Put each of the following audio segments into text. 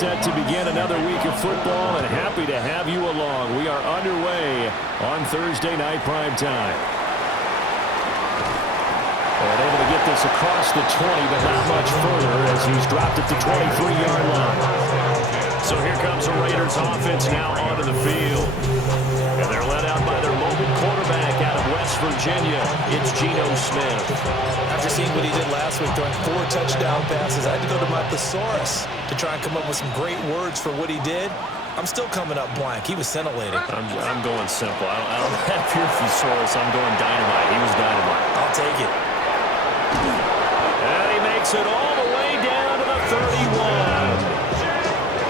set to begin another week of football, and happy to have you along. We are underway on Thursday night prime time. And able to get this across the 20, but not much further as he's dropped it to 23-yard line. So here comes the Raiders offense now onto the field. And they're led out by their mobile quarterback out of West Virginia. It's Geno Smith. After seeing what he did last week, throwing 4 touchdown passes, I had to go to my thesaurus to try and come up with some great words for what he did. I'm still coming up blank. He was scintillating. I'm going simple. I don't have your thesaurus. I'm going dynamite. He was dynamite. I'll take it. And he makes it all the way down to the 31.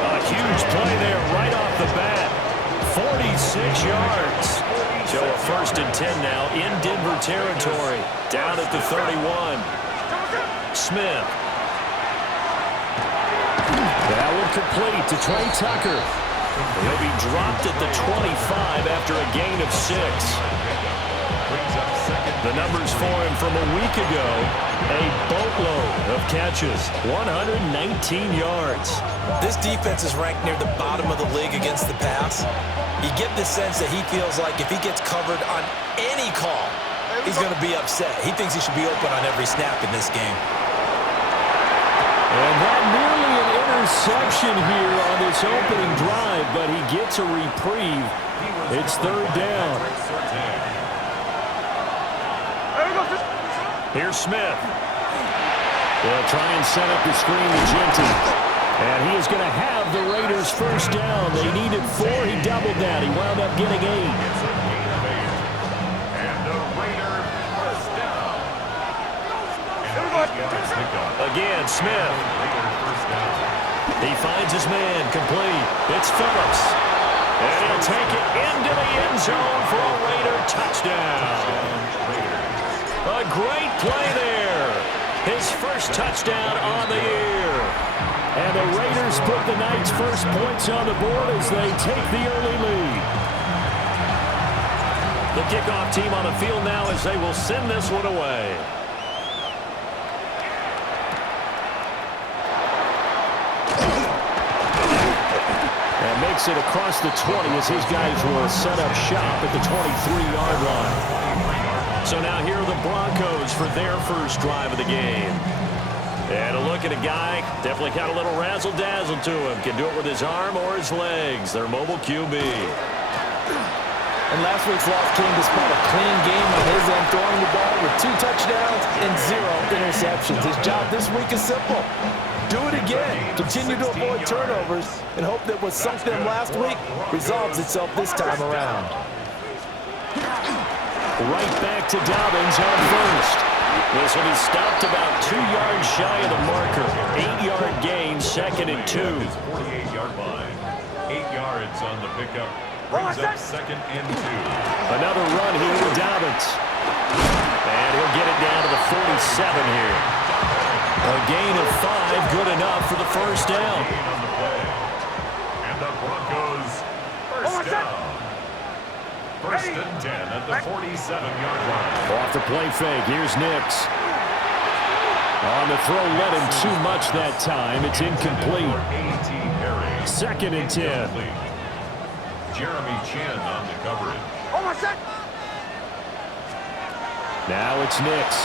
A huge play there right off the bat. 46 yards. So a 1st and 10 now in Denver territory. Down at the 31. Smith. That one complete to Trey Tucker. He'll be dropped at the 25 after a gain of 6. The numbers for him from a week ago, a boatload of catches, 119 yards. This defense is ranked near the bottom of the league against the pass. You get the sense that he feels like if he gets covered on any call, he's going to be upset. He thinks he should be open on every snap in this game. And that nearly an interception here on this opening drive, but he gets a reprieve. It's 3rd down. Here's Smith. They'll try and set up the screen to Genty. And he is going to have the Raiders 1st down. They needed 4. He doubled that. He wound up getting 8. And the Raiders 1st down. Again, Smith. He finds his man complete. It's Phillips. And he'll take it into the end zone for a Raider touchdown. A great play there. His 1st touchdown on the year. And the Raiders put the night's first points on the board as they take the early lead. The kickoff team on the field now as they will send this one away. And makes it across the 20 as his guys will set up shop at the 23-yard line. So now here are the Broncos for their first drive of the game. And a look at a guy, definitely got a little razzle-dazzle to him. Can do it with his arm or his legs. Their mobile QB. And last week's loss came despite a clean game on his end, throwing the ball with 2 touchdowns and 0 interceptions. His job this week is simple. Do it again. Continue to avoid turnovers and hope that what sunk them last week resolves itself this time around. Right back to Dobbins on 1st. This will be stopped about 2 yards shy of the marker. 8-yard gain, 2nd and 2. 48-yard line. 8 yards on the pickup. Brings up 2nd and 2. Another run here with Dobbins. And he'll get it down to the 47 here. A gain of 5, good enough for the 1st down. On the play. And the Broncos 1st down. 1st and 10 at the 47-yard line. Off the play fake, here's Nix. On the throw, led him too much that time. It's incomplete. 2nd and 10. Jeremy Chin on the coverage. Now it's Nix.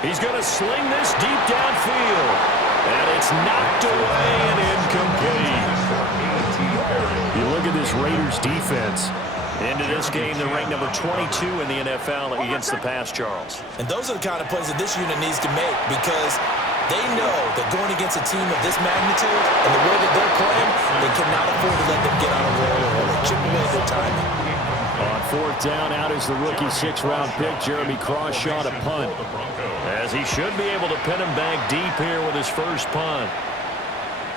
He's going to sling this deep downfield. And it's knocked away and incomplete. You look at this Raiders defense. Into this game, they're ranked number 22 in the NFL against the pass, Charles. And those are the kind of plays that this unit needs to make because they know that going against a team of this magnitude and the way that they're playing, they cannot afford to let them get on a roll or chip away their timing. On 4th down, out is the rookie 6th-round pick, Jeremy Crawshaw, to punt. As he should be able to pin him back deep here with his first punt.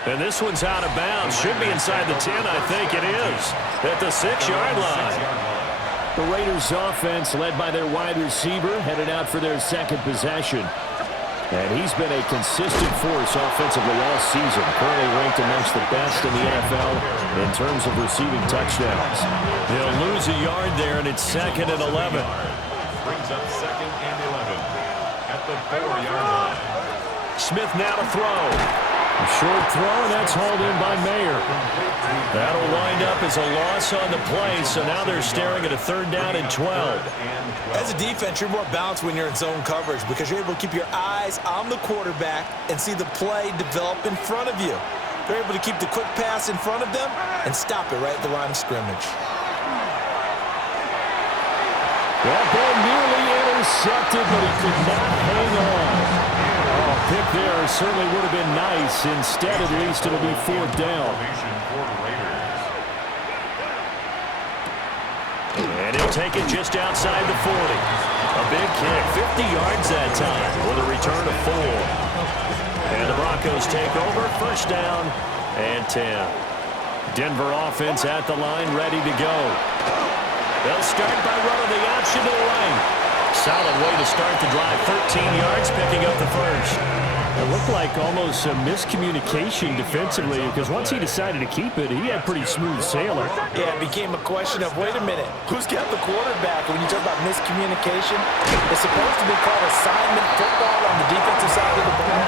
And this one's out of bounds. Should be inside the 10, I think it is. At the 6-yard line. The Raiders' offense, led by their wide receiver, headed out for their 2nd possession. And he's been a consistent force offensively all season. Currently ranked amongst the best in the NFL in terms of receiving touchdowns. He'll lose a yard there, and it's 2nd and 11. Brings up 2nd and 11 at the 4-yard line. Smith now to throw. Short throw, and that's hauled in by Mayer. That'll wind up as a loss on the play, so now they're staring at a 3rd down and 12. As a defense, you're more balanced when you're in zone coverage because you're able to keep your eyes on the quarterback and see the play develop in front of you. They're able to keep the quick pass in front of them and stop it right at the line of scrimmage. That ball nearly intercepted, but he could not hang on. Pick there certainly would have been nice. Instead, at least, it'll be 4th down. And he'll take it just outside the 40. A big kick, 50 yards that time with a return of 4. And the Broncos take over, 1st down and 10. Denver offense at the line, ready to go. They'll start by running the option to the right. Solid way to start the drive, 13 yards, picking up the 1st. It looked like almost a miscommunication defensively because once he decided to keep it, he had pretty smooth sailing. Yeah, it became a question of, wait a minute, who's got the quarterback? When you talk about miscommunication, it's supposed to be called assignment football on the defensive side of the ball,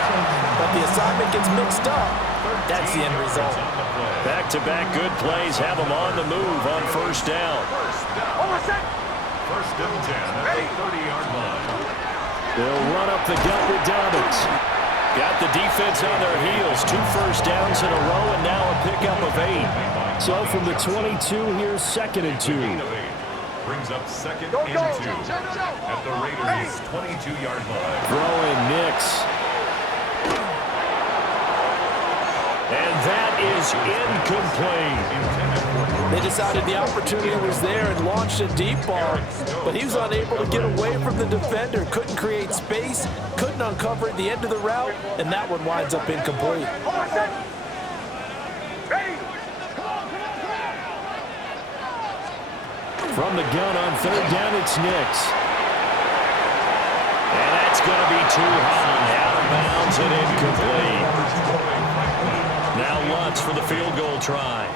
but the assignment gets mixed up. That's the end result. Back-to-back good plays have them on the move on 1st down. 1st and 10 at the 30-yard line. They'll run up the gut with Dobbins. Got the defense on their heels. 2 first downs in a row, and now a pickup of 8. So from the 22, here's 2nd and 2. Brings up 2nd and 2 at the Raiders' 22-yard line. Throwing Nix. And that is incomplete. They decided the opportunity was there and launched a deep ball, but he was unable to get away from the defender. Couldn't create space, couldn't uncover at the end of the route, and that one winds up incomplete. From the gun on 3rd down, it's Nix. And that's going to be too high. Out of bounds and incomplete. Now Lutz for the field goal try.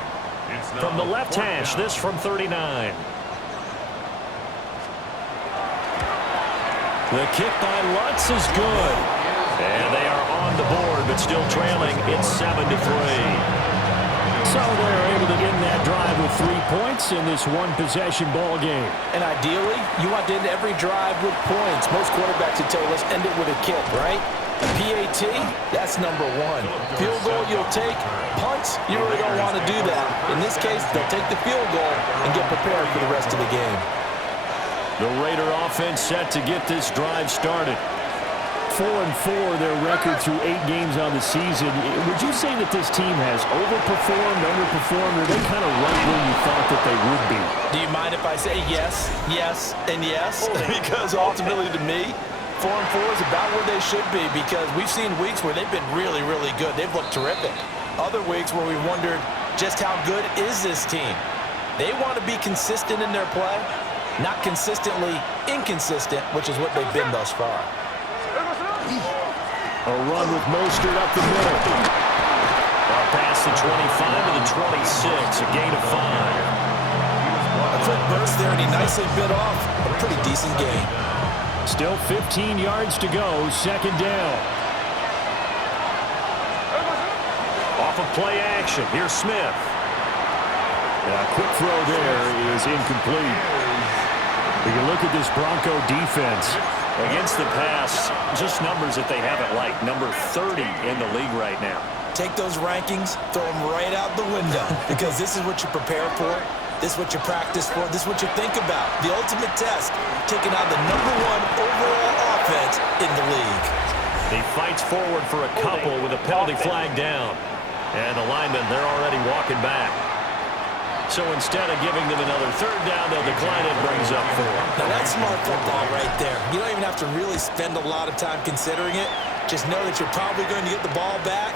From the left hash, this from 39. The kick by Lutz is good. And they are on the board, but still trailing. It's 7-3. So they're able to end that drive with 3 points in this one-possession ball game. And ideally, you want to end every drive with points. Most quarterbacks would tell you, let's end it with a kick, right? A PAT, that's number 1. Field goal you'll take. Punts, you really don't want to do that. In this case, they'll take the field goal and get prepared for the rest of the game. The Raider offense set to get this drive started. 4-4 their record through 8 games on the season. Would you say that this team has overperformed, underperformed, or they kind of right where you thought that they would be? Do you mind if I say yes, yes, and yes? Because ultimately to me, 4-4 is about where they should be because we've seen weeks where they've been really, really good. They've looked terrific. Other weeks where we wondered just how good is this team. They want to be consistent in their play, not consistently inconsistent, which is what they've been thus far. A run with Mostert up the middle. Up past the 25 to the 26, a gain of 5. A quick burst there, and he nicely bit off a pretty decent gain. Still 15 yards to go, 2nd down. Off of play action, here's Smith. A quick throw there is incomplete. We can look at this Bronco defense. Against the pass, just numbers that they haven't liked. Number 30 in the league right now. Take those rankings, throw them right out the window because this is what you prepare for. This is what you practice for. This is what you think about. The ultimate test, taking out the number 1 overall offense in the league. He fights forward for a couple with a penalty flag down. And the linemen, they're already walking back. So instead of giving them another 3rd down, they'll decline it, brings up 4. Now that's smart football right there. You don't even have to really spend a lot of time considering it. Just know that you're probably going to get the ball back.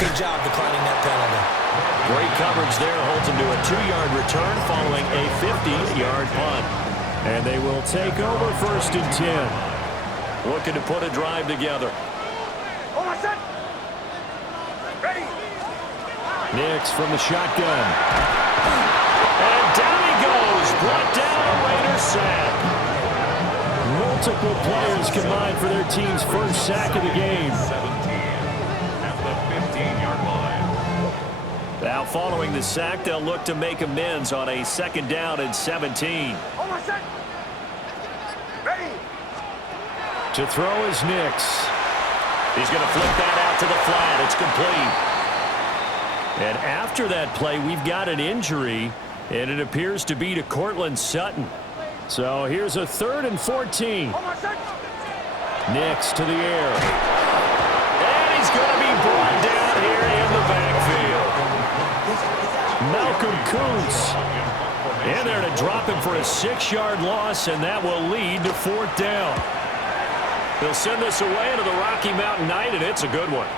Good job declining that penalty. Great coverage there, holds him to a 2-yard return following a 50-yard punt. And they will take over 1st and 10. Looking to put a drive together. Nix from the shotgun. And down he goes, brought down a Raider sack. Multiple players combined for their team's first sack of the game. 17 at the 15. following the sack, they'll look to make amends on a 2nd down and 17. To throw is Nix. He's going to flip that out to the flat. It's complete. And after that play, we've got an injury, and it appears to be to Cortland Sutton. So here's a 3rd and 14. Nix to the air. And he's going to be brought down here in the backfield. Malcolm Kuntz in there to drop him for a 6-yard loss, and that will lead to 4th down. They'll send this away into the Rocky Mountain Night, and it's a good one.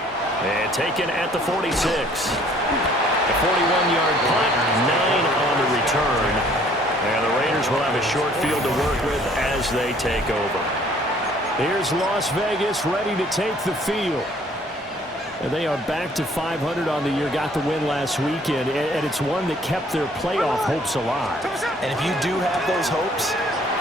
And taken at the 46. A 41-yard punt, 9 on the return. And the Raiders will have a short field to work with as they take over. Here's Las Vegas ready to take the field. And they are back to 500 on the year, got the win last weekend, and it's one that kept their playoff hopes alive. And if you do have those hopes,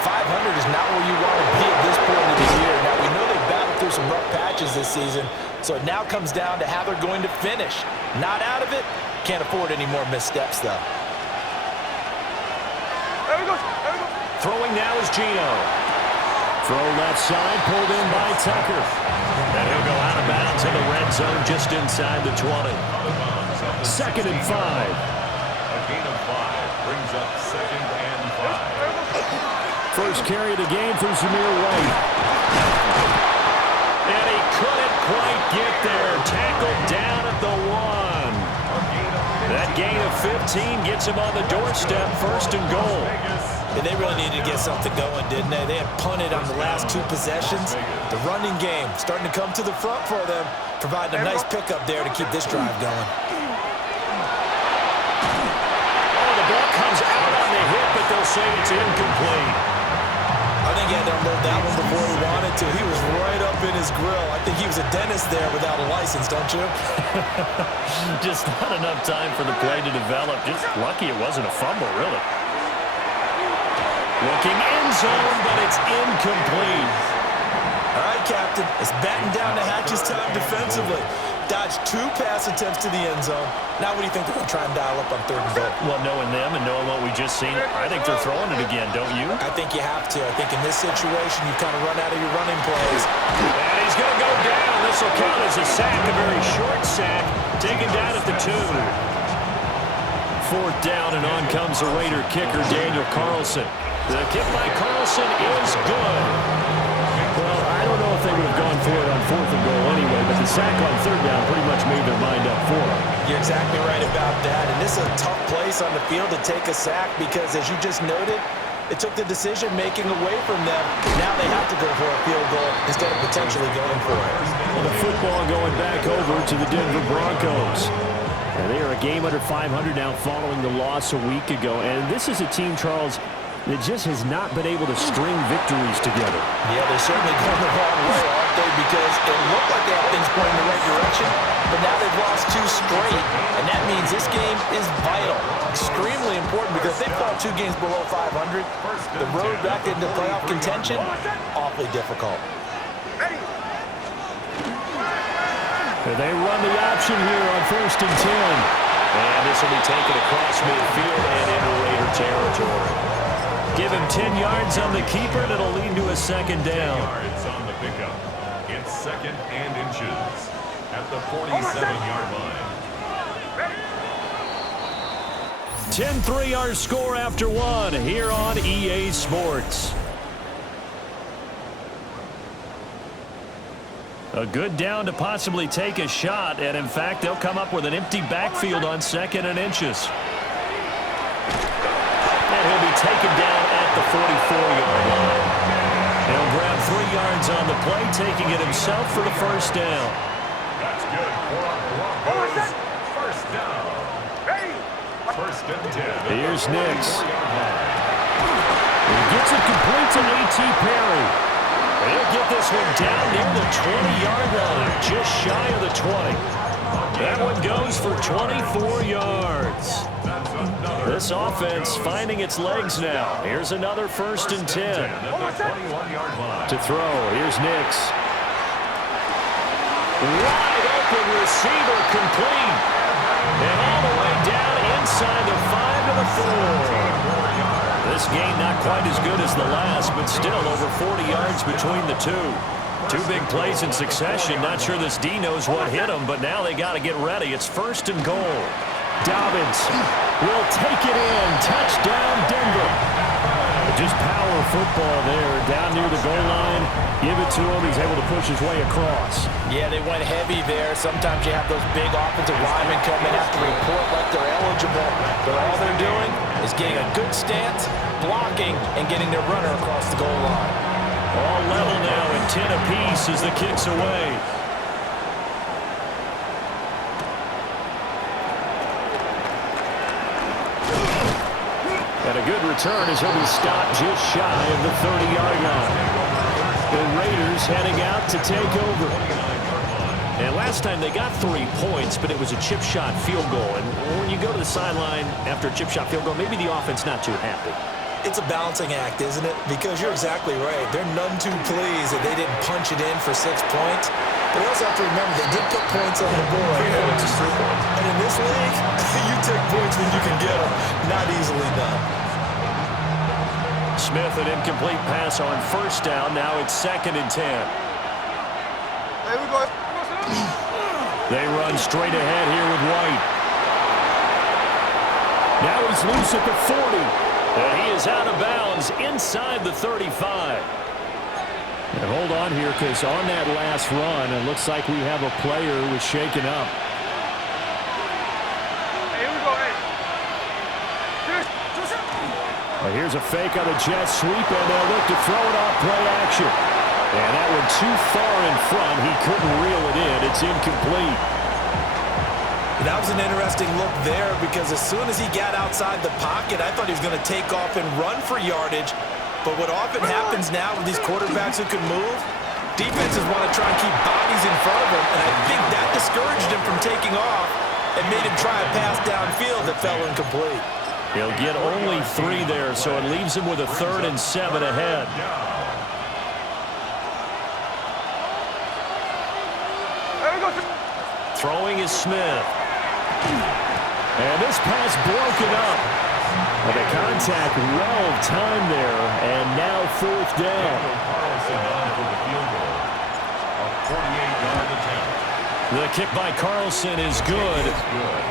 500 is not where you want to be at this point of the year. Now, we know they've battled through some rough patches this season, so it now comes down to how they're going to finish. Not out of it. Can't afford any more missteps, though. Throwing now is Gino. Throw left side, pulled in by Tucker. And he'll go out of bounds in the red zone just inside the 20. 2nd and 5. A gain of 5 brings up 2nd and 5. First carry of the game for Zamir White. And he couldn't quite get there. Tackled down at the 1. That gain of 15 gets him on the doorstep, 1st and goal. And they really needed to get something going, didn't they? They had punted on the last 2 possessions. The running game starting to come to the front for them, providing a nice pickup there to keep this drive going. Oh, the ball comes out on the hit, but they'll say it's incomplete. I think he had to unload that one before he wanted to. He was right up in his grill. I think he was a dentist there without a license, don't you? Just not enough time for the play to develop. Just lucky it wasn't a fumble, really. Looking end zone, but it's incomplete. All right, Captain. It's batten down the hatches time defensively. Dodged 2 pass attempts to the end zone. Now what do you think they're going to try and dial up on 3rd and goal? Well, knowing them and knowing what we just seen, I think they're throwing it again, don't you? I think you have to. I think in this situation, you kind of run out of your running plays. And he's going to go down. This will count as a sack, a very short sack, taken down at the 2. 4th down, and on comes the Raider kicker, Daniel Carlson. The kick by Carlson is good. Well, I don't know if they would have gone for it on 4th and goal anyway, but the sack on 3rd down pretty much made their mind up for it. You're exactly right about that. And this is a tough place on the field to take a sack because, as you just noted, it took the decision-making away from them. Now they have to go for a field goal instead of potentially going for it. Well, the football going back over to the Denver Broncos. And they are a game under 500 now following the loss a week ago. And this is a team, Charles, that just has not been able to string victories together. Yeah, they're certainly going the wrong way, aren't they? Because it looked like they had things going in the right direction, but now they've lost 2 straight. And that means this game is vital, extremely important, because if they fall 2 games below 500, the road back into playoff contention, awfully difficult. And they run the option here on 1st and 10. And this will be taken across midfield and into Raider territory. Give him 10 yards on the keeper, and it'll lead to a 2nd down. 10 yards on the pickup. It's 2nd and inches at the 47-yard line. 10-3 our score after 1 here on EA Sports. A good down to possibly take a shot, and in fact, they'll come up with an empty backfield on 2nd and inches. And he'll be taken down at the 44-yard line. He'll grab 3 yards on the play, taking it himself for the 1st down. That's good for a Broncos 1st down. 1st and 10. Here's Nix. He gets it complete to A.T. Perry. He'll get this one down near the 20-yard line, just shy of the 20. That one goes for 24 yards. This offense finding its legs now. Here's another 1st and 10. To throw, here's Nix. Wide open receiver complete. And all the way down inside the 5 to the 4. This game not quite as good as the last, but still over 40 yards between the two. Two big plays in succession. Not sure this D knows what hit him, but now they got to get ready. It's 1st and goal. Dobbins will take it in. Touchdown, Denver. Just power football there. Down near the goal line. Give it to him. He's able to push his way across. Yeah, they went heavy there. Sometimes you have those big offensive linemen come in, have to report like they're eligible. But all they're doing is getting a good stance, blocking, and getting their runner across the goal line. All level now and 10 apiece as the kick's away. And a good return as he'll be stopped just shy of the 30-yard line. The Raiders heading out to take over. And last time they got 3 points, but it was a chip shot field goal. And when you go to the sideline after a chip shot field goal, maybe the offense not too happy. It's a balancing act, isn't it? Because you're exactly right. They're none too pleased that they didn't punch it in for 6 points. But you also have to remember they did put points on the board. 3 points is 3 points. And in this league, you take points when you can get them. Not easily done. Smith, an incomplete pass on 1st down. Now it's 2nd and 10. There we go. They run straight ahead here with White. Now he's loose at the 40. And he is out of bounds inside the 35. And hold on here, because on that last run, it looks like we have a player who was shaken up. Hey, here we go. Hey. Here's a fake on the jet sweep, and they'll look to throw it off play action. And that one too far in front. He couldn't reel it in. It's incomplete. That was an interesting look there because as soon as he got outside the pocket, I thought he was going to take off and run for yardage. But what often happens now with these quarterbacks who can move, defenses want to try and keep bodies in front of them, and I think that discouraged him from taking off and made him try a pass downfield that fell incomplete. He'll get only 3 there, so it leaves him with a 3rd and 7 ahead. Throwing is Smith. And this pass broken up. But the contact well timed there, and now 4th down. The kick by Carlson is good,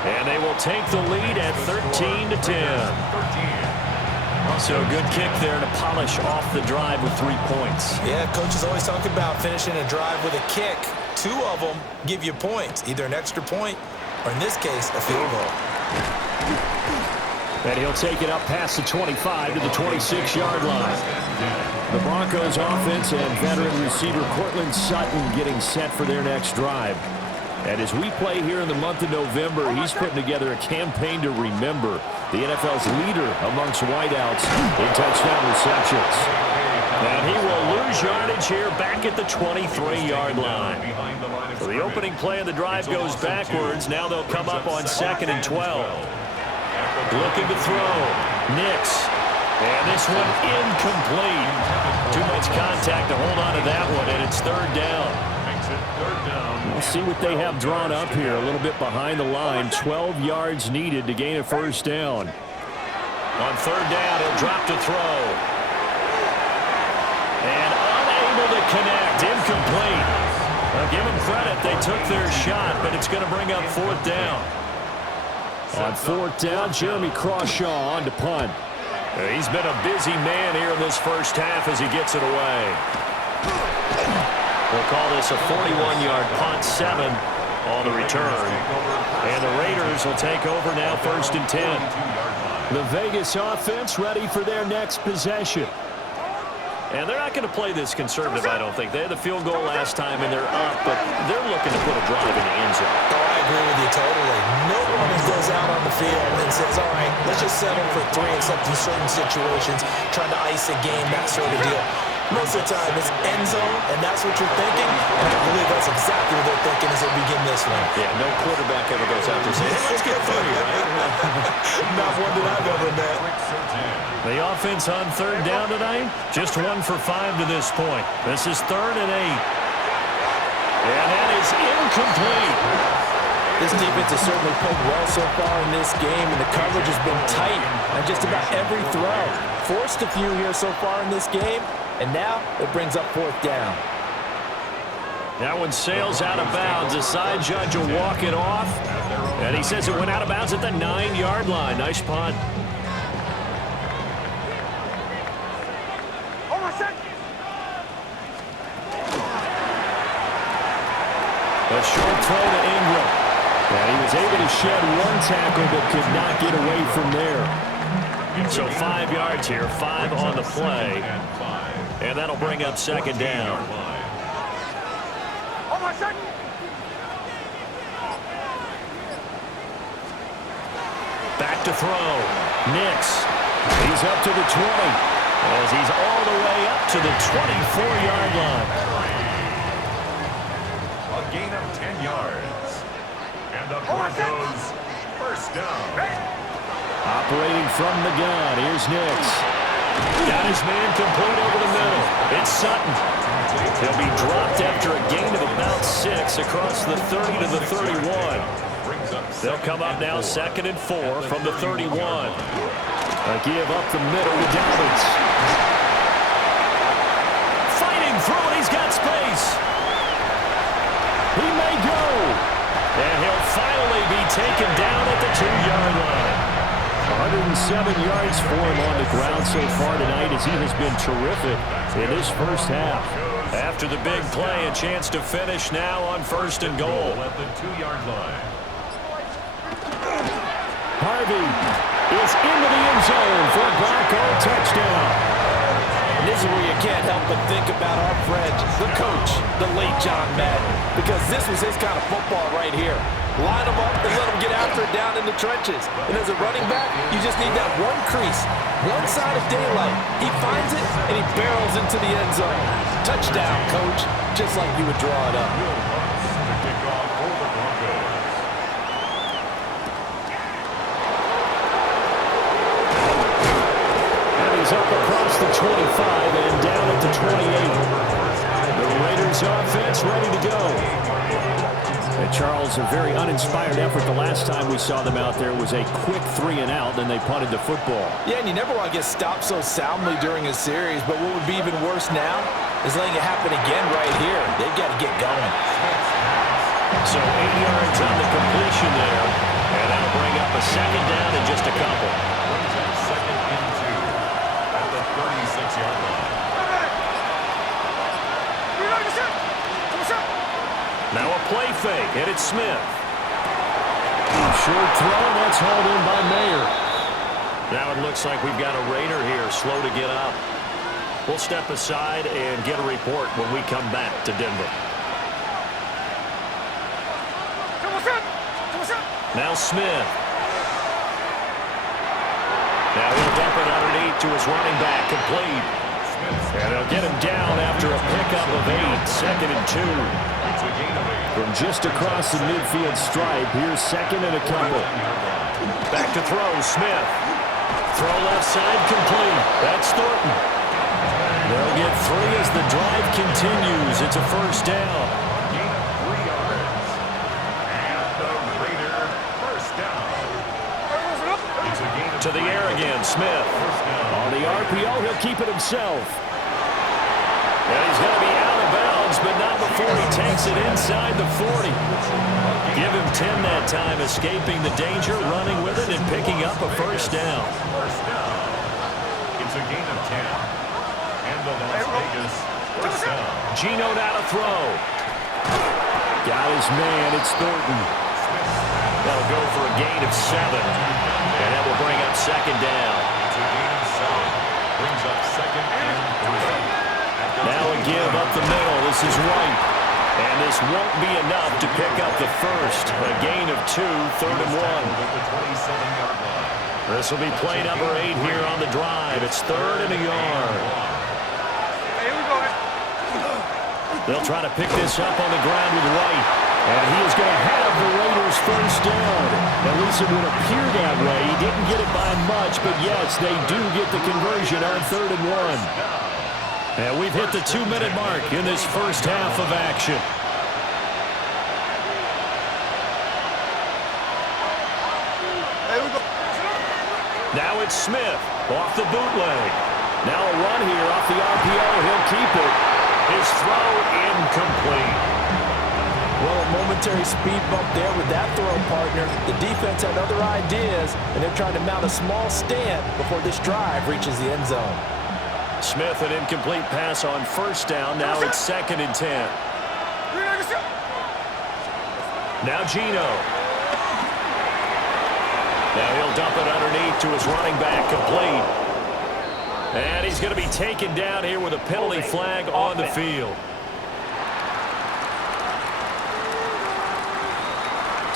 and they will take the lead at 13 to 10. So good kick there to polish off the drive with 3 points. Yeah, coaches always talk about finishing a drive with a kick. 2 of them give you points, either an extra point or, in this case, a field goal. And he'll take it up past the 25 to the 26-yard line. The Broncos offense and veteran receiver Cortland Sutton getting set for their next drive. And as we play here in the month of November, he's putting together a campaign to remember, the NFL's leader amongst wideouts in touchdown receptions. And he will lose yardage here back at the 23-yard line. So the opening play of the drive goes backwards. Now they'll come up on 2nd and 12. Looking to throw. Nix. And this one incomplete. Too much contact to hold on to that one, and it's 3rd down. We'll see what they have drawn up here. A little bit behind the line. 12 yards needed to gain a 1st down. On 3rd down, he'll drop to throw. And unable to connect. Incomplete. Well, give them credit. They took their shot, but it's going to bring up 4th down. On 4th down, Jeremy Crawshaw on to punt. He's been a busy man here in this first half as he gets it away. We'll call this a 41-yard punt, 7 on the return. And the Raiders will take over now 1st and 10. The Vegas offense ready for their next possession. And they're not going to play this conservative, I don't think. They had the field goal last time, and they're up, but they're looking to put a drive in the end zone. Oh, I agree with you totally. No one goes out on the field and says, all right, let's just settle for 3 except in certain situations, trying to ice a game, that sort of deal. Most of the time, it's end zone, and that's what you're thinking, and I believe that's exactly what they're thinking as they begin this one. Yeah, no quarterback ever goes out there saying, hey, let's get 3, right? Not one that I've ever met. The offense on 3rd down tonight, just 1 for 5 to this point. This is 3rd and 8. And that is incomplete. This defense has certainly played well so far in this game, and the coverage has been tight on just about every throw. Forced a few here so far in this game, and now it brings up 4th down. That one sails out of bounds. The side judge will walk it off, and he says it went out of bounds at the 9-yard line. Nice punt. A short throw to Ingram. And he was able to shed one tackle but could not get away from there. So 5 yards here, 5 on the play. And that'll bring up 2nd down. Back to throw. Nix. He's up to the 20. As he's all the way up to the 24-yard line. A gain of 10 yards. And the Broncos first down. Operating from the gun. Here's Nix. Got his man complete over the middle. It's Sutton. He'll be dropped after a gain of about 6 across the 30 to the 31. They'll come up now 2nd and 4 from the 31. A give up the middle to Dobbins. Fighting through it. He's got space. He may go. And he'll finally be taken down at the 2-yard line. 107 yards for him on the ground so far tonight as he has been terrific in this first half. After the big play, a chance to finish now on 1st and goal. At the 2-yard line. Harvey is into the end zone for a Bronco touchdown. This is where you can't help but think about our friend, the coach, the late John Madden, because this was his kind of football right here. Line them up and let them get after it down in the trenches. And as a running back, you just need that one crease, one side of daylight. He finds it, and he barrels into the end zone. Touchdown, coach, just like you would draw it up. Up across the 25 and down at the 28. The Raiders offense ready to go. And Charles, a very uninspired effort. The last time we saw them out there was a quick 3 and out, then they punted the football. Yeah, and you never want to get stopped so soundly during a series, but what would be even worse now is letting it happen again right here. They've got to get going. So 8 yards on the completion there, and that'll bring up a 2nd down in just a couple. 36-yard line. Now a play fake, and it's Smith. Short throw, that's hauled in by Mayer. Now it looks like we've got a Raider here, slow to get up. We'll step aside and get a report when we come back to Denver. Now Smith. Now he'll dump it underneath to his running back, complete. And they'll get him down after a pickup of 8, 2nd and 2. From just across the midfield stripe, here's 2nd and a couple. Back to throw, Smith. Throw left side, complete. That's Thornton. They'll get 3 as the drive continues. It's a first down. Gain of 3 yards. And the Raider first down. To the air again, Smith. On the RPO, he'll keep it himself. And he's going to be out of bounds, but not before he takes it inside the 40. Give him 10 that time, escaping the danger, running with it, and picking up a first down. First down. It's a gain of 10. And the Las Vegas first down. Geno now to throw. Got his man, it's Thornton. That'll go for a gain of 7. And that will bring up 2nd down. It's a gain of 7. Brings up 2nd and 3. Now a give up the middle. This is White. And this won't be enough to pick up the first. A gain of 2, 3rd and 1. This will be play number 8 here on the drive. It's 3rd and a yard. They'll try to pick this up on the ground with White. And he is going to have the Raiders first down. At least it would appear that way. He didn't get it by much, but yes, they do get the conversion on 3rd and 1. And we've hit the 2-minute mark in this first half of action. it's Smith off the bootleg. Now a run here off the RPO. He'll keep it. His throw incomplete. Well, a momentary speed bump there with that throw, partner. The defense had other ideas, and they're trying to mount a small stand before this drive reaches the end zone. Smith, an incomplete pass on first down. Now it's 2nd and 10. Now Geno. Now he'll dump it underneath to his running back, complete. And he's going to be taken down here with a penalty flag on the field.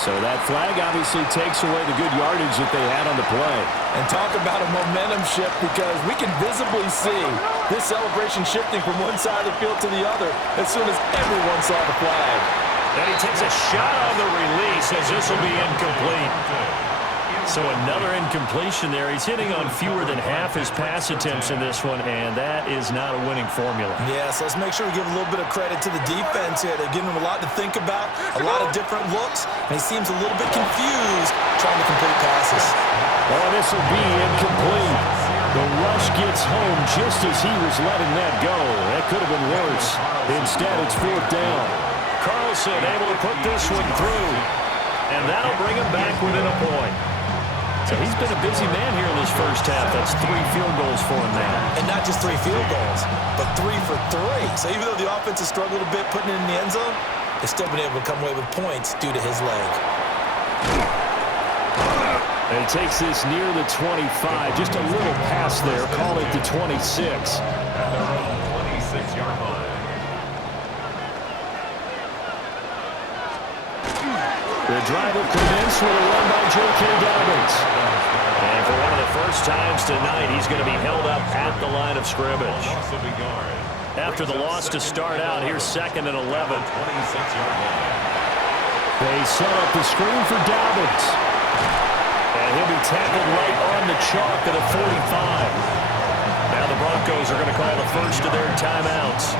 So that flag obviously takes away the good yardage that they had on the play. And talk about a momentum shift, because we can visibly see this celebration shifting from one side of the field to the other as soon as everyone saw the flag. And he takes a shot on the release as this will be incomplete. So another incompletion there. He's hitting on fewer than half his pass attempts in this one, and that is not a winning formula. Yeah, so let's make sure we give a little bit of credit to the defense here. They're giving him a lot to think about, a lot of different looks, and he seems a little bit confused trying to complete passes. Oh, this will be incomplete. The rush gets home just as he was letting that go. That could have been worse. Instead, it's 4th down. Carlson able to put this one through, and that'll bring him back within a point. So he's been a busy man here in this first half. That's 3 field goals for him now. And not just 3 field goals, but 3 for 3. So even though the offense has struggled a bit putting it in the end zone, they've still been able to come away with points due to his leg. And he takes this near the 25. Just a little pass there. Call it the 26. At their own 26-yard line. The drive will commence with a run by J.K. Dobbins. And for one of the first times tonight, he's going to be held up at the line of scrimmage. After the loss to start out, here's 2nd and 11. 26-yard line. They set up the screen for Dobbins. And he'll be tackled right on the chalk at a 45. Now the Broncos are going to call the first of their timeouts,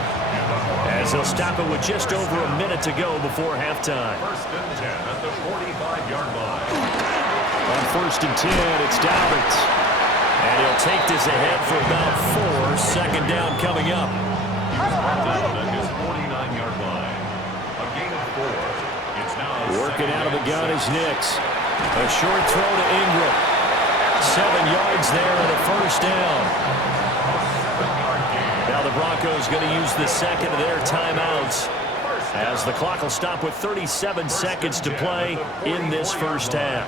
as they'll stop it with just over a minute to go before halftime. 1st and 10 at the 45-yard line. On 1st and 10, it's Dobbins. And he'll take this ahead for about 4. 2nd down coming up. Down at his 49-yard line. A gain of 4. It's now Working out of the gun is Nix. A short throw to Ingram. 7 yards there and a 1st down. Now the Broncos going to use the 2nd of their timeouts, as the clock will stop with 37 seconds to play in this first half.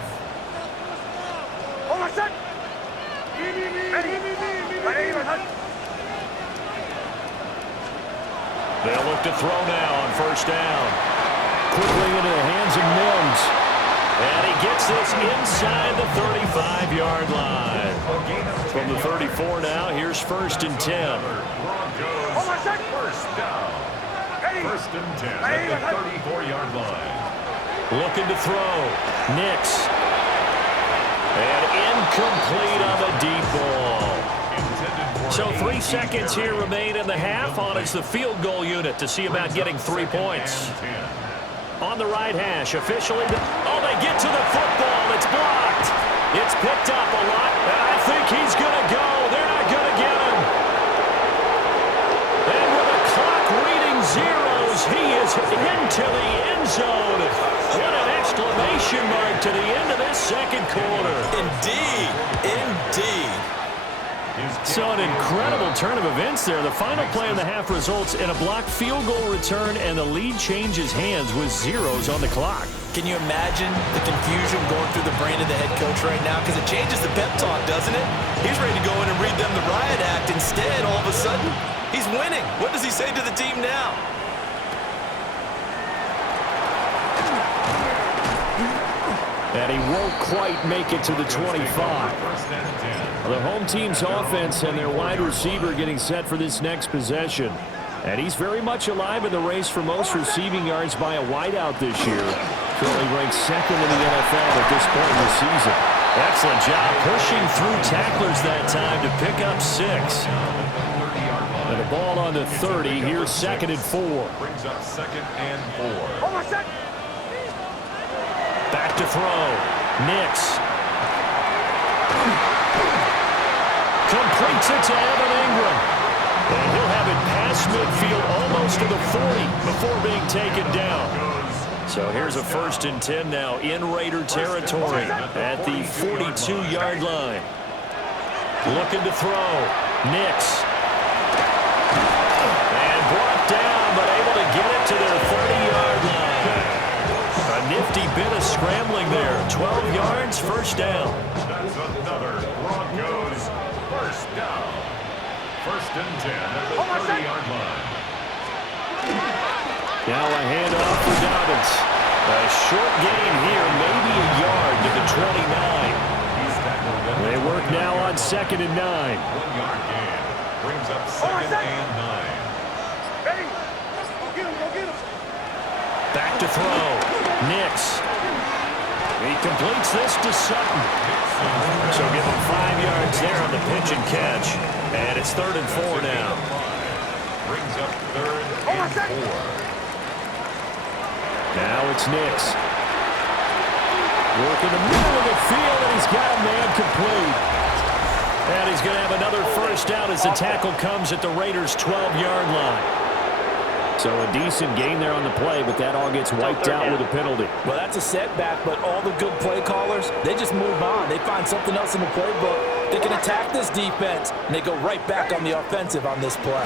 They'll look to throw now on 1st down. Quickly into the hands of Mims. And he gets this inside the 35-yard line. From the 34 now, here's 1st and 10. Broncos 1st down. 1st and 10 at the 34-yard line. Looking to throw. Nix. And incomplete on the deep ball. So 3 seconds here remain in the half. On is the field goal unit to see about getting 3 points. On the right hash, officially. Oh, they get to the football. It's blocked. It's picked up a lot, and I think he's going to go. They're not going to get him. And with the clock reading zeros, he is into the end zone. What an exclamation mark to the end of this 2nd quarter. Indeed. Indeed. So an incredible turn of events there. The final play in the half results in a blocked field goal return, and the lead changes hands with zeros on the clock. Can you imagine the confusion going through the brain of the head coach right now? Because it changes the pep talk, doesn't it? He's ready to go in and read them the riot act. Instead, all of a sudden, he's winning. What does he say to the team now? And he won't quite make it to the 25. The home team's offense and their wide receiver getting set for this next possession. And he's very much alive in the race for most receiving yards by a wideout this year. Currently ranked 2nd in the NFL at this point in the season. Excellent job pushing through tacklers that time to pick up 6. And the ball on the 30. Here's 2nd and 4. Brings up 2nd and 4. Back to throw. Nix. Completes it to Evan Ingram. And he'll have it past midfield almost to the 40 before being taken down. So here's a 1st and 10 now in Raider territory at the 42-yard line. Looking to throw. Nix. And brought down, but able to get it to their 30-yard line. A nifty bit of scrambling there. 12 yards, 1st down. That's another Broncos 1st down. 1st and 10 at the 30-yard line. Now a handoff for Dobbins. A short gain here, maybe a yard to the 29. They work now on 2nd and 9. 1-yard gain. Brings up 2nd and 9. Ready? Go get him, go get him. Back to throw. Nix. He completes this to Sutton. So give him 5 yards there on the pitch and catch. And it's 3rd and 4 now. Brings up 3rd and 4. Now it's Nix. Work in the middle of the field, and he's got a man complete. And he's going to have another 1st down as the tackle comes at the Raiders' 12-yard line. So a decent gain there on the play, but that all gets wiped out with a penalty. Well, that's a setback, but all the good play callers, they just move on. They find something else in the playbook. They can attack this defense, and they go right back on the offensive on this play.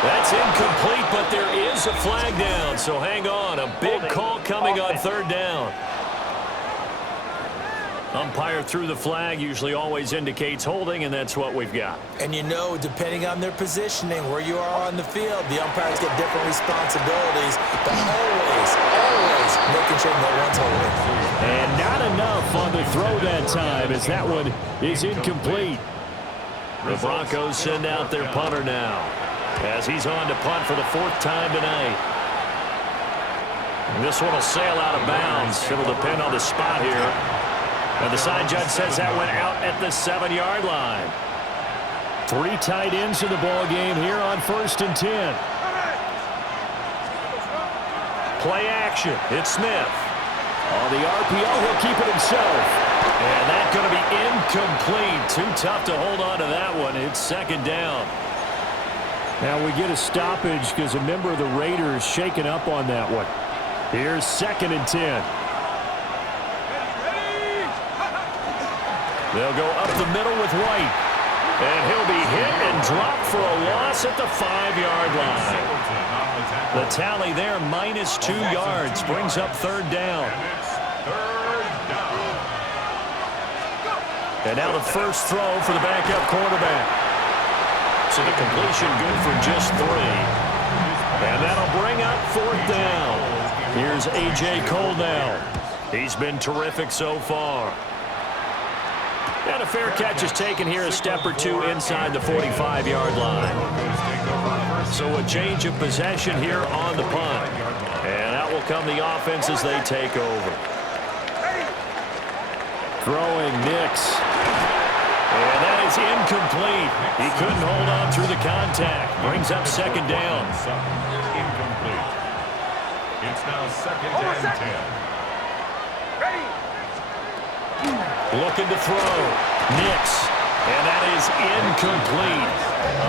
That's incomplete, but there is a flag down, so hang on. A big call coming on 3rd down. Umpire threw the flag, usually always indicates holding, and that's what we've got. And you know, depending on their positioning, where you are on the field, the umpires get different responsibilities, but always making sure no one's holding. And not enough on the throw that time, as that one is incomplete. The Broncos send out their punter now, as he's on to punt for the 4th time tonight. This one will sail out of bounds. It'll depend on the spot here. And the side judge says that went out at the 7-yard line. 3 tight ends in the ball game here on 1st and 10. Play action. It's Smith. On the RPO, he'll keep it himself. And that's going to be incomplete. Too tough to hold on to that one. It's 2nd down. Now we get a stoppage because a member of the Raiders shaken up on that one. Here's 2nd and 10. They'll go up the middle with White. And he'll be hit and dropped for a loss at the 5-yard line. The tally there, -2 yards, brings up 3rd down. And now the first throw for the backup quarterback. So the completion good for just 3. And that'll bring up 4th down. Here's A.J. Cole now. He's been terrific so far. And a fair catch is taken here a step or 2 inside the 45-yard line. So a change of possession here on the punt. And out will come the offense as they take over. Throwing Nix. And that is incomplete. He couldn't hold on through the contact. Brings up 2nd down. Incomplete. It's now 2nd and 10. Looking to throw. Nix. And that is incomplete.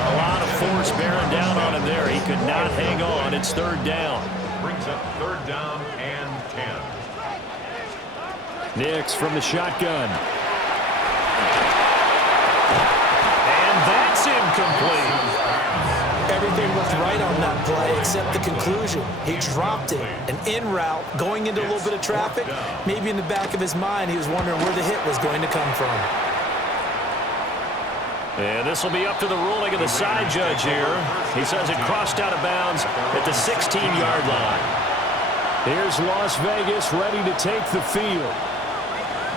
A lot of force bearing down on him there. He could not hang on. It's 3rd down. Brings up 3rd down and 10. Nix from the shotgun. And that's incomplete. Everything looked right on that play except the conclusion. He dropped it. An in route, going into a little bit of traffic. Maybe in the back of his mind, he was wondering where the hit was going to come from. And this will be up to the ruling of the side judge here. He says it crossed out of bounds at the 16-yard line. Here's Las Vegas ready to take the field.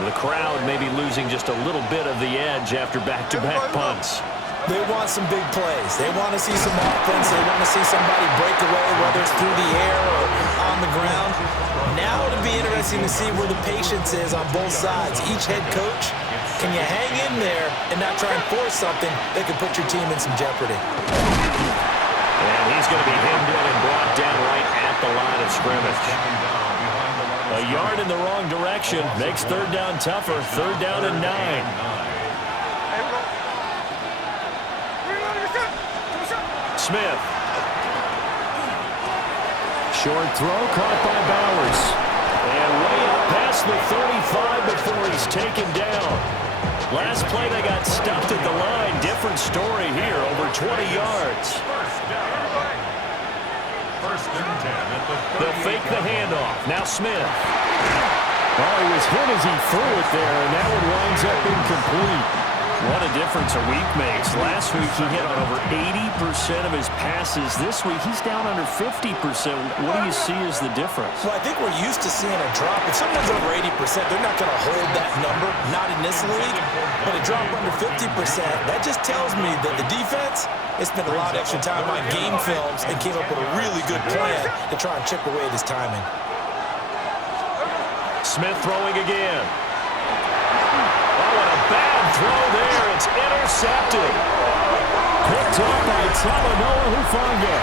The crowd may be losing just a little bit of the edge after back-to-back punts. They want some big plays. They want to see some offense. They want to see somebody break away, whether it's through the air or on the ground. Now it'll be interesting to see where the patience is on both sides. Each head coach, can you hang in there and not try and force something that could put your team in some jeopardy? And he's going to be hemmed in and brought down right at the line of scrimmage. A yard in the wrong direction makes 3rd down tougher. 3rd down and 9. Smith. Short throw caught by Bowers. And way up past the 35 before he's taken down. Last play they got stuffed at the line. Different story here, over 20 yards. First and 10 at the 38. They'll fake the handoff. Now Smith. Well, he was hit as he threw it there, and that one winds up incomplete. What a difference a week makes. Last week he hit on over 80% of his passes. This week he's down under 50%. What do you see as the difference? Well, I think we're used to seeing a drop. If someone's over 80%, they're not going to hold that number, not in this league. But a drop under 50%, that just tells me that the defense has spent a lot of extra time on game films and came up with a really good plan to try and chip away at his timing. Smith throwing again. Oh, and a bad throw there. It's intercepted. Picked up by Talanoa Hufanga.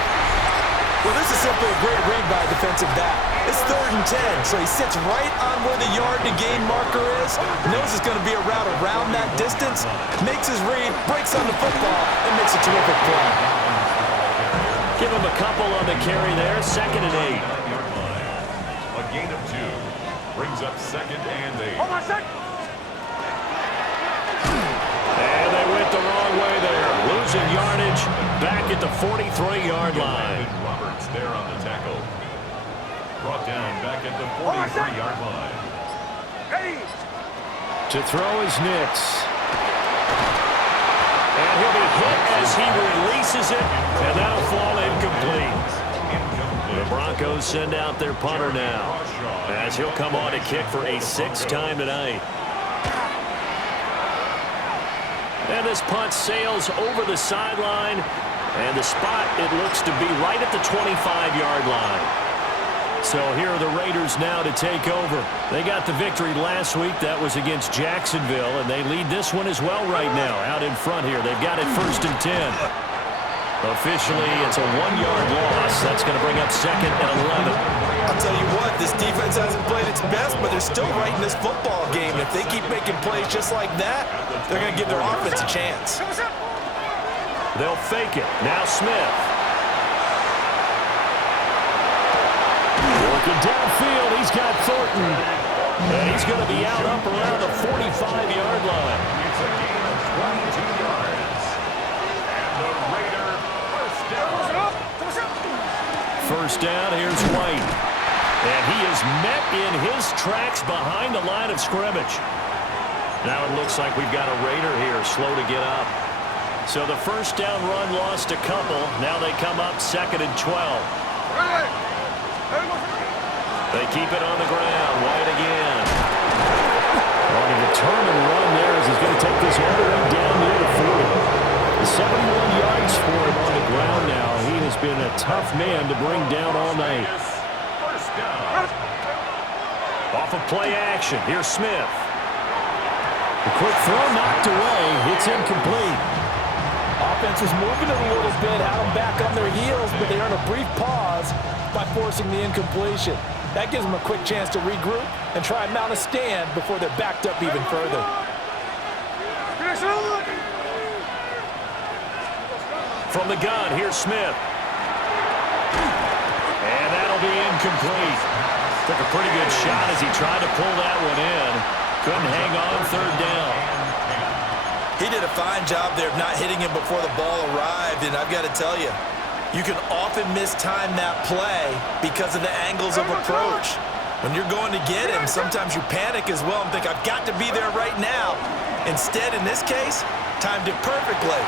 Well, this is simply a great read by a defensive back. It's 3rd and 10, so he sits right on where the yard-to-gain marker is, knows it's going to be a route around that distance, makes his read, breaks on the football, and makes a terrific play. Give him a couple on the carry there. 2nd and 8. A gain of 2 brings up 2nd and 8. Hold on a sec. And they went the wrong way there. Losing yardage back at the 43-yard line. Roberts there on the tackle. Brought down back at the 43-yard line. Hey. To throw is Nix. And he'll be hit as he releases it, and that'll fall incomplete. The Broncos send out their punter now, as he'll come on to kick for a 6th time tonight. And this punt sails over the sideline, and the spot, it looks to be right at the 25-yard line. So here are the Raiders now to take over. They got the victory last week. That was against Jacksonville, and they lead this one as well right now out in front here. They've got it 1st and 10. Officially, it's a 1-yard loss. That's going to bring up 2nd and 11. I'll tell you what, this defense hasn't played its best, but they're still right in this football game. If they keep making plays just like that, they're going to give their offense a chance. They'll fake it. Now Smith. Working downfield, he's got Thornton. And he's going to be out up around the 45-yard line. It's a gain of 22 yards. And the Raider first down. First down, here's White. And he is met in his tracks behind the line of scrimmage. Now it looks like we've got a Raider here, slow to get up. So the first down run lost a couple. Now they come up 2nd and 12. They keep it on the ground. White again. On a determined run there as he's going to take this all the way down near the 40. 71 yards for him on the ground now. He has been a tough man to bring down all night. First down. Off of play action. Here's Smith. The quick throw knocked away. It's incomplete. Offense was moving a little bit, had them back on their heels, but they earn a brief pause by forcing the incompletion. That gives them a quick chance to regroup and try and mount a stand before they're backed up even further. From the gun, here's Smith. And that'll be incomplete. Took a pretty good shot as he tried to pull that one in. Couldn't hang on 3rd down. He did a fine job there of not hitting him before the ball arrived, and I've got to tell you, you can often mistime that play because of the angles of approach. When you're going to get him, sometimes you panic as well and think, I've got to be there right now. Instead, in this case, timed it perfectly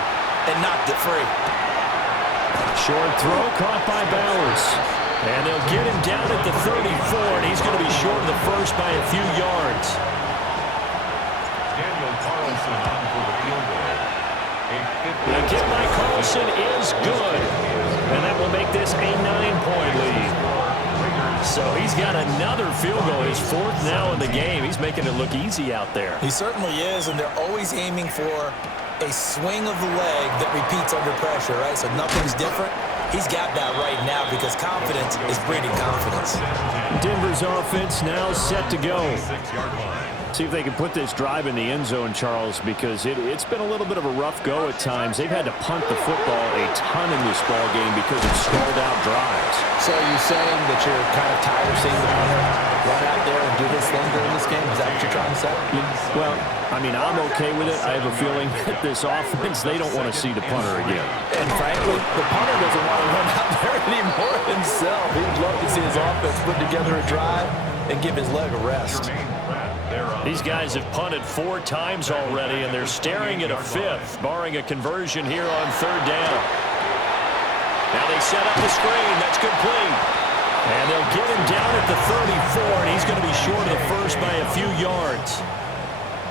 and knocked it free. Short throw caught by Bowers. And they'll get him down at the 34, and he's going to be short of the first by a few yards. Daniel Carlson on for the field goal. The kick by Carlson is good. And that will make this a 9-point lead. So he's got another field goal. His 4th now in the game. He's making it look easy out there. He certainly is, and they're always aiming for a swing of the leg that repeats under pressure, right? So nothing's different. He's got that right now because confidence is breeding confidence. Denver's offense now set to go. 6-yard line. See if they can put this drive in the end zone, Charles, because it's been a little bit of a rough go at times. They've had to punt the football a ton in this ball game because of stalled out drives. So are you saying that you're kind of tired of seeing the punter run out there and do his thing during this game? Is that what you're trying to say? Well, I mean, I'm okay with it. I have a feeling that this offense, they don't want to see the punter again. And frankly, the punter doesn't want to run out there anymore himself. He'd love to see his offense put together a drive and give his leg a rest. These guys have punted 4 times already, and they're staring at a 5th, barring a conversion here on 3rd down. Now they set up the screen. That's complete. And they'll get him down at the 34, and he's going to be short of the first by a few yards.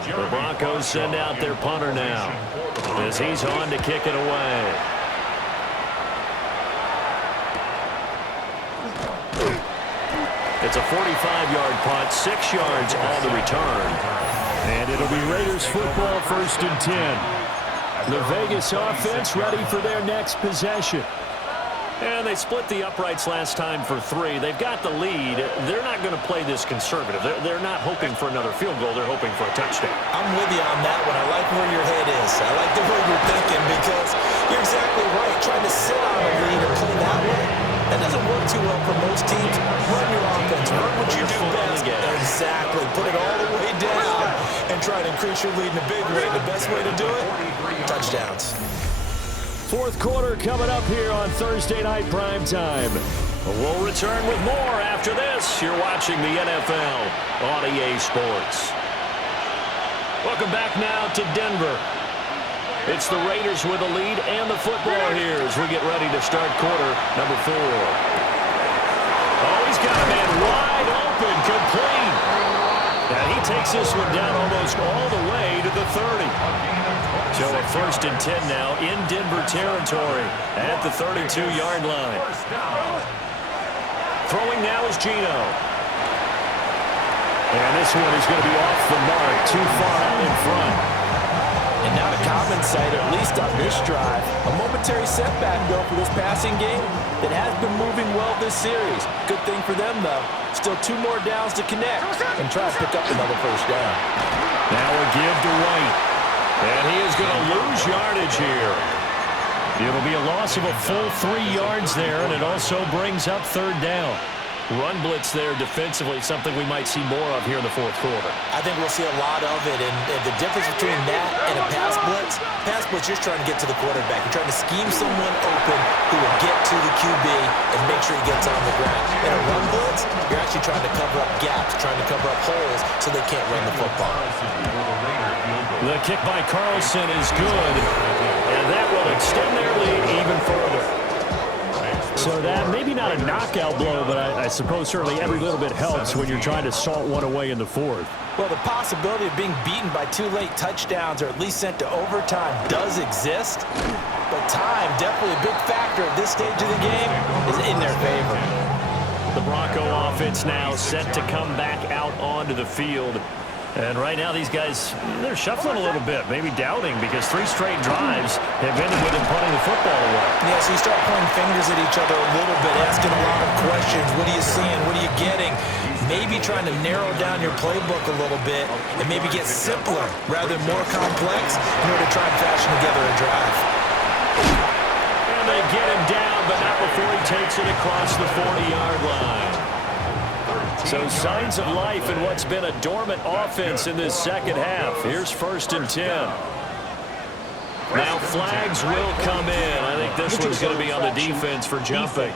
The Broncos send out their punter now as he's on to kick it away. It's a 45-yard punt, 6 yards on the return. And it'll be Raiders football, 1st and 10. The Vegas offense ready for their next possession. And they split the uprights last time for 3. They've got the lead. They're not going to play this conservative. They're not hoping for another field goal. They're hoping for a touchdown. I'm with you on that one. I like where your head is. I like the way you're thinking because you're exactly right. Trying to sit on a lead and play that way, that doesn't work too well for most teams. Run your offense. Run what you do best. Exactly. Put it all the way down and try to increase your lead in a big way. The best way to do it, touchdowns. 4th quarter coming up here on Thursday Night Primetime. We'll return with more after this. You're watching the NFL on EA Sports. Welcome back now to Denver. It's the Raiders with the lead and the football here as we get ready to start quarter number 4. Oh, he's got a man wide open, complete. And he takes this one down almost all the way to the 30. So a 1st and 10 now in Denver territory at the 32-yard line. Throwing now is Gino. And this one is going to be off the mark, too far out in front. And not a common sight, at least on this drive. A momentary setback, though, for this passing game that has been moving well this series. Good thing for them, though. Still 2 more downs to connect and try to pick up another 1st down. Now a give to White. And he is going to lose yardage here. It'll be a loss of a full 3 yards there, and it also brings up 3rd down. Run blitz there defensively, something we might see more of here in the 4th quarter. I think we'll see a lot of it, and the difference between that and a pass blitz, you're trying to get to the quarterback. You're trying to scheme someone open who will get to the QB and make sure he gets on the ground. In a run blitz, you're actually trying to cover up gaps, trying to cover up holes so they can't run the football. The kick by Carlson is good, and that will extend their lead even further. So that, maybe not a knockout blow, but I suppose certainly every little bit helps when you're trying to salt one away in the 4th. Well, the possibility of being beaten by 2 late touchdowns or at least sent to overtime does exist, but time, definitely a big factor at this stage of the game, is in their favor. The Bronco offense now set to come back out onto the field. And right now, these guys, they're shuffling a little bit, maybe doubting, because 3 straight drives have ended with them punting the football away. Yeah, so you start pointing fingers at each other a little bit, asking a lot of questions. What are you seeing? What are you getting? Maybe trying to narrow down your playbook a little bit and maybe get simpler rather than more complex in order to try and fashion together a drive. And they get him down, but not before he takes it across the 40-yard line. So signs of life in what's been a dormant offense in this 2nd half. Here's 1st and 10. Now flags will come in. I think this one's going to be on the defense for jumping.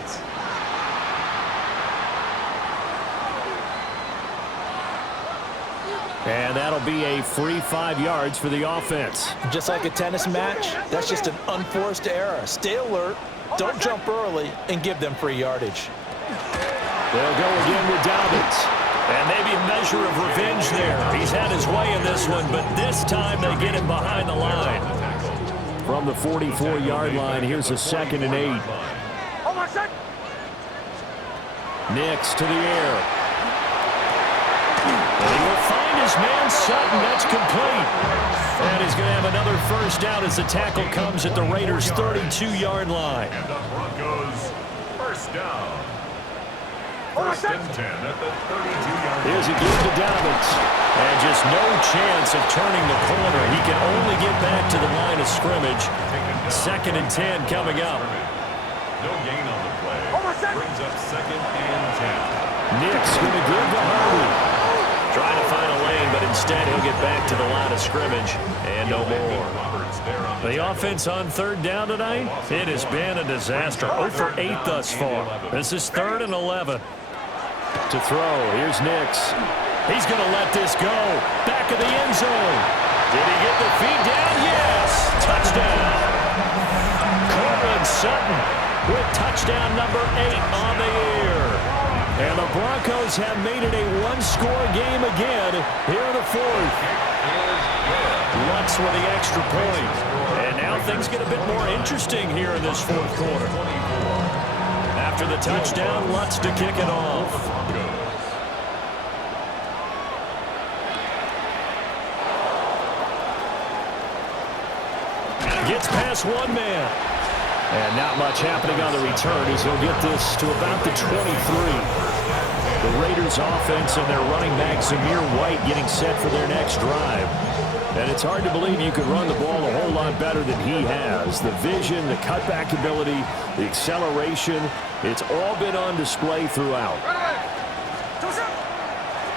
And that'll be a free 5 yards for the offense. Just like a tennis match, that's just an unforced error. Stay alert, don't jump early, and give them free yardage. They'll go again with Dobbins. And maybe a measure of revenge there. He's had his way in this one, but this time they get him behind the line. From the 44-yard line, here's a 2nd and 8. Nix to the air. And he will find his man Sutton. That's complete. And he's going to have another 1st down as the tackle comes at the Raiders' 32-yard line. And the Broncos 1st down. First and 10 at the 32-yard line. Here's a give to Dobbins. And just no chance of turning the corner. He can only get back to the line of scrimmage. Second and 10 coming up. No gain on the play. Brings up second and 10. Nick's going to give to Harvey. Trying to find a lane, but instead he'll get back to the line of scrimmage. And no more. The offense on third down tonight, it has been a disaster. 0 for 8 thus far. This is 3rd and 11. To throw, here's Nix. He's going to let this go. Back of the end zone. Did he get the feet down? Yes. Touchdown. Corbin Sutton with touchdown number 8 on the year. And the Broncos have made it a one-score game again here in the 4th. Lutz with the extra point. And now things get a bit more interesting here in this 4th quarter. After the touchdown, Lutz to kick it off. Gets past one man. And not much happening on the return as he'll get this to about the 23. The Raiders offense and their running back Zamir White getting set for their next drive. And it's hard to believe you could run the ball a whole lot better than he has. The vision, the cutback ability, the acceleration, it's all been on display throughout.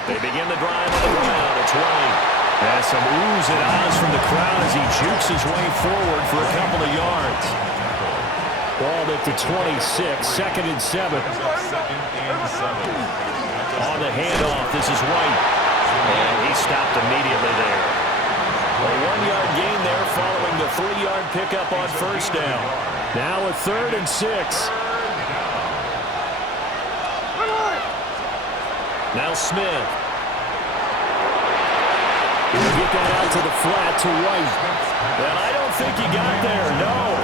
They begin the drive on the ground. It's White. And some oohs and ahs from the crowd as he jukes his way forward for a couple of yards. Ball at the 26, 2nd and 7. On the handoff, this is White. And he stopped immediately there. A 1-yard gain there following the 3-yard pickup on first down. Now a 3rd and 6. Now Smith. He'll get that out to the flat to White. And I don't think he got there, no.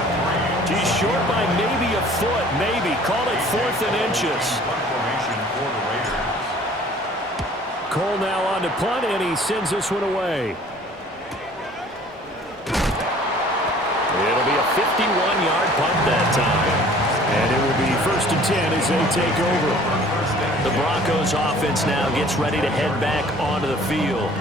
He's short by maybe a foot, maybe. Call it 4th and inches. Cole now on to punt, and he sends this one away. It'll be a 51-yard punt that time. And it will be 1st and 10 as they take over. The Broncos offense now gets ready to head back onto the field.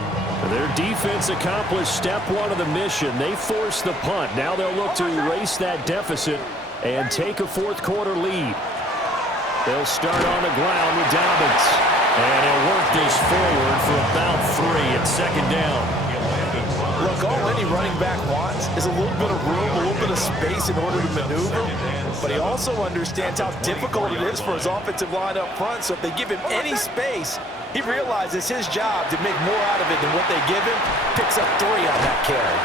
Their defense accomplished step 1 of the mission. They forced the punt. Now they'll look to erase that deficit and take a 4th quarter lead. They'll start on the ground with Dobbins. And he'll work this forward for about 3 at 2nd down. Look, all any running back wants is a little bit of room, a little bit of space in order to maneuver. But he also understands how difficult it is for his offensive line up front. So if they give him any space, he realizes his job to make more out of it than what they give him. Picks up 3 on that carry.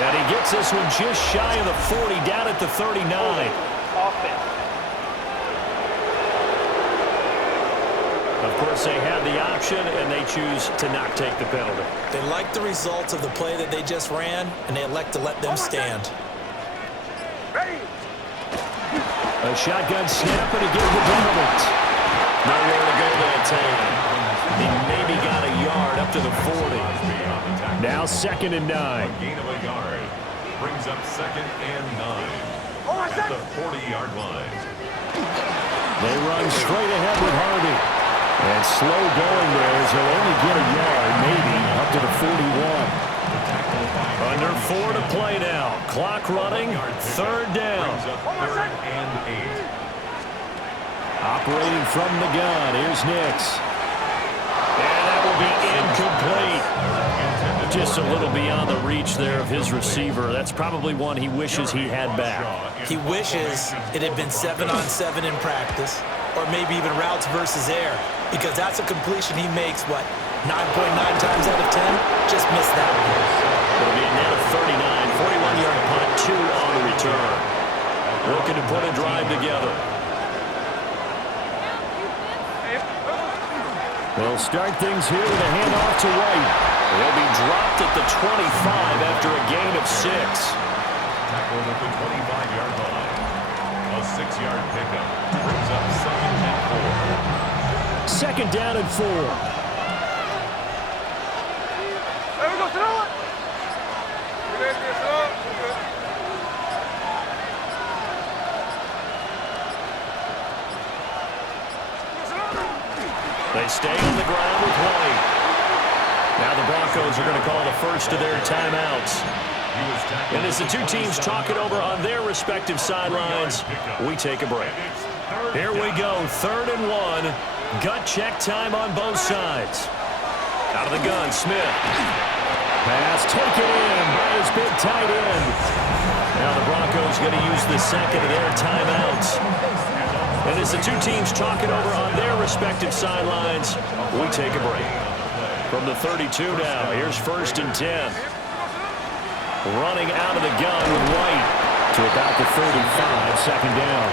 And he gets this one just shy of the 40, down at the 39. Of course, they had the option, and they choose to not take the penalty. They like the results of the play that they just ran, and they elect to let them stand. A shotgun snap and a give to Dobbins. Nowhere to go that time. He maybe got a yard up to the 40. Now 2nd and 9. Gain of a yard. Brings up 2nd and 9. At the 40-yard line. They run straight ahead with Harvey. And slow going there as he'll only get a yard, maybe, up to the 41. Under 4 to play now. Clock running. 3rd down. 3rd and 8. Operating from the gun, here's Nix. And that will be incomplete. Just a little beyond the reach there of his receiver. That's probably one he wishes he had back. He wishes it had been 7-on-7 in practice, or maybe even routes versus air, because that's a completion he makes, what, 9.9 times out of 10? Just missed that one. It'll be a net of 39, 41-yard punt, 2 on the return. Looking to put a drive together. They'll start things here with a handoff to White. He'll be dropped at the 25 after a gain of 6. Tackled at the 25-yard line. A 6-yard pickup brings up 2nd and 4. 2nd down and 4. There we go, throw it. They stay on the ground with White. Now the Broncos are going to call the first of their timeouts. And as the two teams talk it over on their respective sidelines, we take a break. Here we go, 3rd and 1. Gut check time on both sides. Out of the gun, Smith. Pass taken in by his big tight end. Now the Broncos going to use the second of their timeouts. And as the two teams talk it over on their respective sidelines, we take a break. From the 32 now, here's 1st and 10. Running out of the gun with White to about the 35, 2nd down.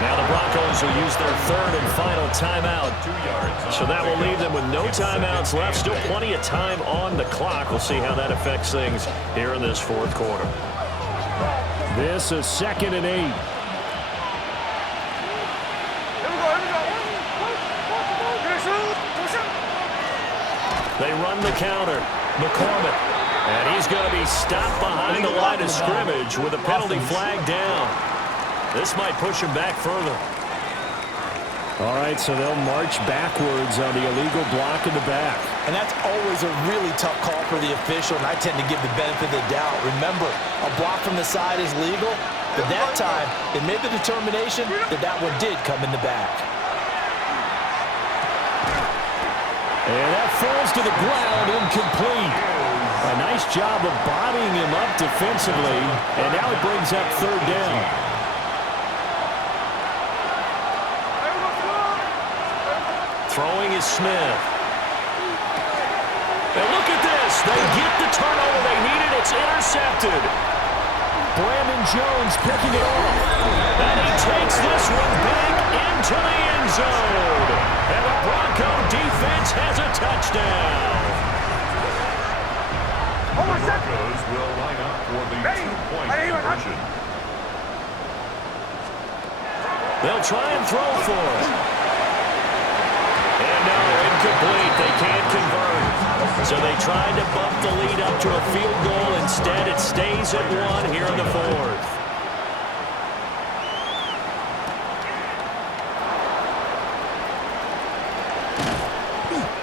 Now the Broncos will use their 3rd and final timeout. So that will leave them with no timeouts left. Still plenty of time on the clock. We'll see how that affects things here in this 4th quarter. This is 2nd and 8. Here we go. They run the counter. McCormick. And he's going to be stopped behind the line of scrimmage with a penalty flag down. This might push him back further. All right, so they'll march backwards on the illegal block in the back. And that's always a really tough call for the official, and I tend to give the benefit of the doubt. Remember, a block from the side is legal, but that time, they made the determination that that one did come in the back. And that falls to the ground, incomplete. A nice job of bodying him up defensively, and now it brings up 3rd down. Throwing is Smith. And look at this. They get the turnover they needed. It's intercepted. Brandon Jones picking it off. And he takes this one back into the end zone. And the Bronco defense has a touchdown. Broncos will line up for the 2-point conversion. They'll try and throw for it. And no, incomplete. They can't convert. So they tried to bump the lead up to a field goal. Instead, it stays at 1 here in the 4th.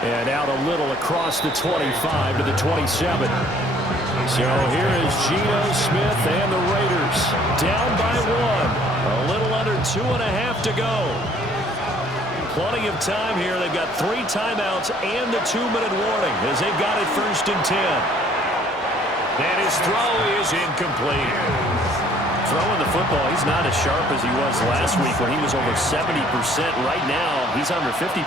And out a little across the 25 to the 27. So here is Geno Smith and the Raiders down by 1. A little under 2.5 to go. Plenty of time here. They've got 3 timeouts and a 2-minute warning as they've got it 1st and 10. And his throw is incomplete. Throwing the football, he's not as sharp as he was last week when he was over 70%. Right now, he's under 50%.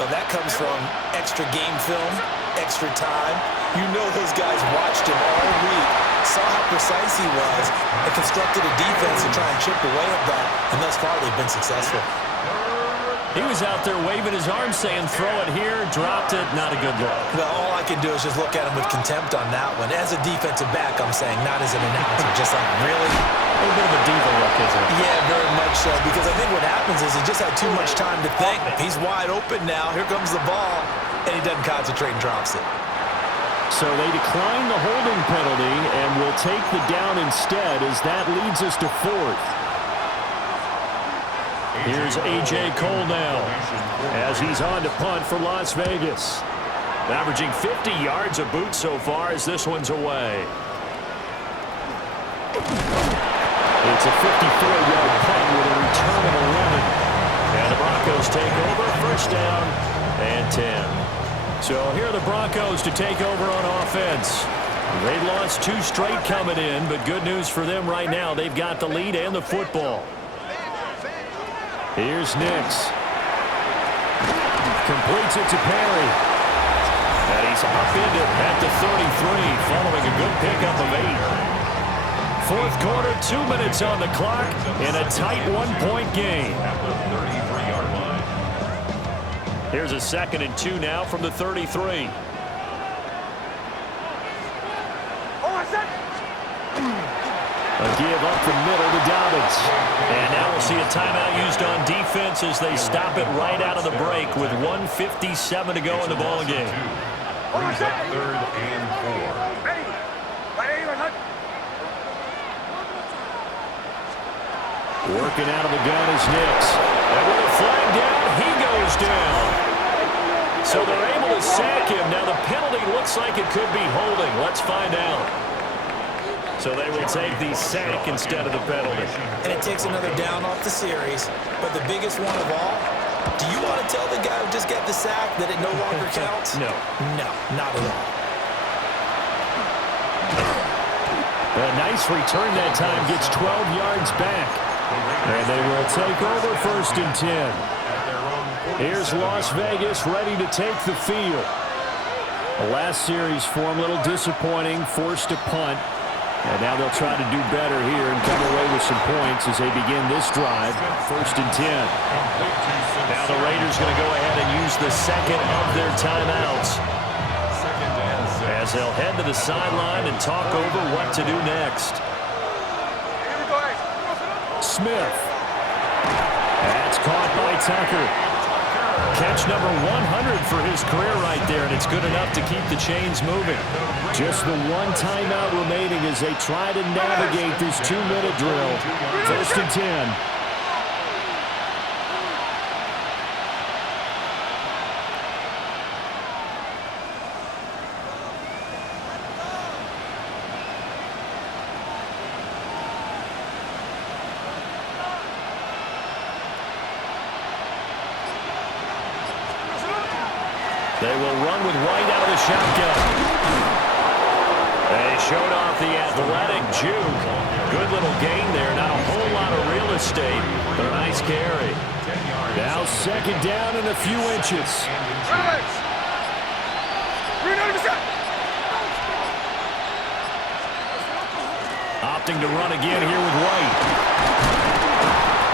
Well, that comes from extra game film, extra time. You know those guys watched him all week, saw how precise he was, and constructed a defense to try and chip away at that. And thus far, they've been successful. He was out there waving his arms saying, throw it here, dropped it, not a good look. Well, all I can do is just look at him with contempt on that one. As a defensive back, I'm saying, not as an announcer. Just like, really? A little bit of a diva look, isn't it? Yeah, very much so. Because I think what happens is he just had too much time to think. He's wide open now. Here comes the ball. And he doesn't concentrate and drops it. So they decline the holding penalty and will take the down instead as that leads us to 4th. Here's A.J. Cole now as he's on to punt for Las Vegas. Averaging 50 yards a boot so far as this one's away. It's a 54-yard punt with a return of 11. And the Broncos take over, 1st down and 10. So here are the Broncos to take over on offense. They lost 2 straight coming in, but good news for them right now. They've got the lead and the football. Here's Nix. Completes it to Perry. And he's upended at the 33 following a good pickup of 8. 4th quarter, 2 minutes on the clock in a tight 1-point game. Here's a 2nd and 2 now from the 33. A give up the middle to Dobbins. And now we'll see a timeout used on defense as they stop it right out of the break with 1:57 to go in the ball game. Brings up 3rd and 4. Working out of the gun is Nix. And with a flag down, he goes down. So they're able to sack him. Now the penalty looks like it could be holding. Let's find out. So they will take the sack instead of the penalty. And it takes another down off the series. But the biggest one of all, do you want to tell the guy who just got the sack that it no longer counts? No. No, not at all. A nice return that time, gets 12 yards back. And they will take over 1st and 10. Here's Las Vegas ready to take the field. The last series for them, a little disappointing, forced to punt. And now they'll try to do better here and come away with some points as they begin this drive. 1st and 10. Now the Raiders going to go ahead and use the second of their timeouts as they'll head to the sideline and talk over what to do next. Smith. That's caught by Tucker. Catch number 100 for his career right there, and it's good enough to keep the chains moving. Just the one timeout remaining as they try to navigate this 2-minute drill. 1st and 10. They will run with White out of the shotgun. They showed off the athletic juke. Good little gain there. Not a whole lot of real estate, but a nice carry. Now 2nd down and a few inches. Opting to run again here with White.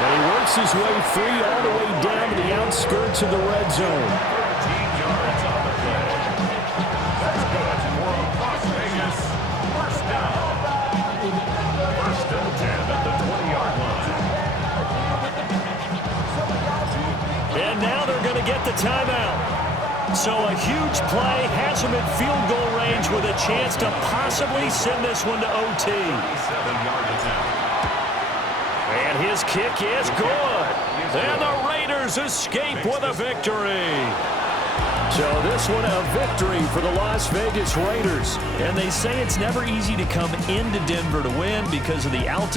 And he works his way free all the way down to the outskirts of the red zone. 13 yards on the play. That's good for a Las Vegas first down. 1st and 10 at the 20-yard line. And now they're going to get the timeout. So a huge play has him at field goal range with a chance to possibly send this one to OT. 37-yard attempt. And his kick is good. And the Raiders escape with a victory. So this one a victory for the Las Vegas Raiders. And they say it's never easy to come into Denver to win because of the altitude.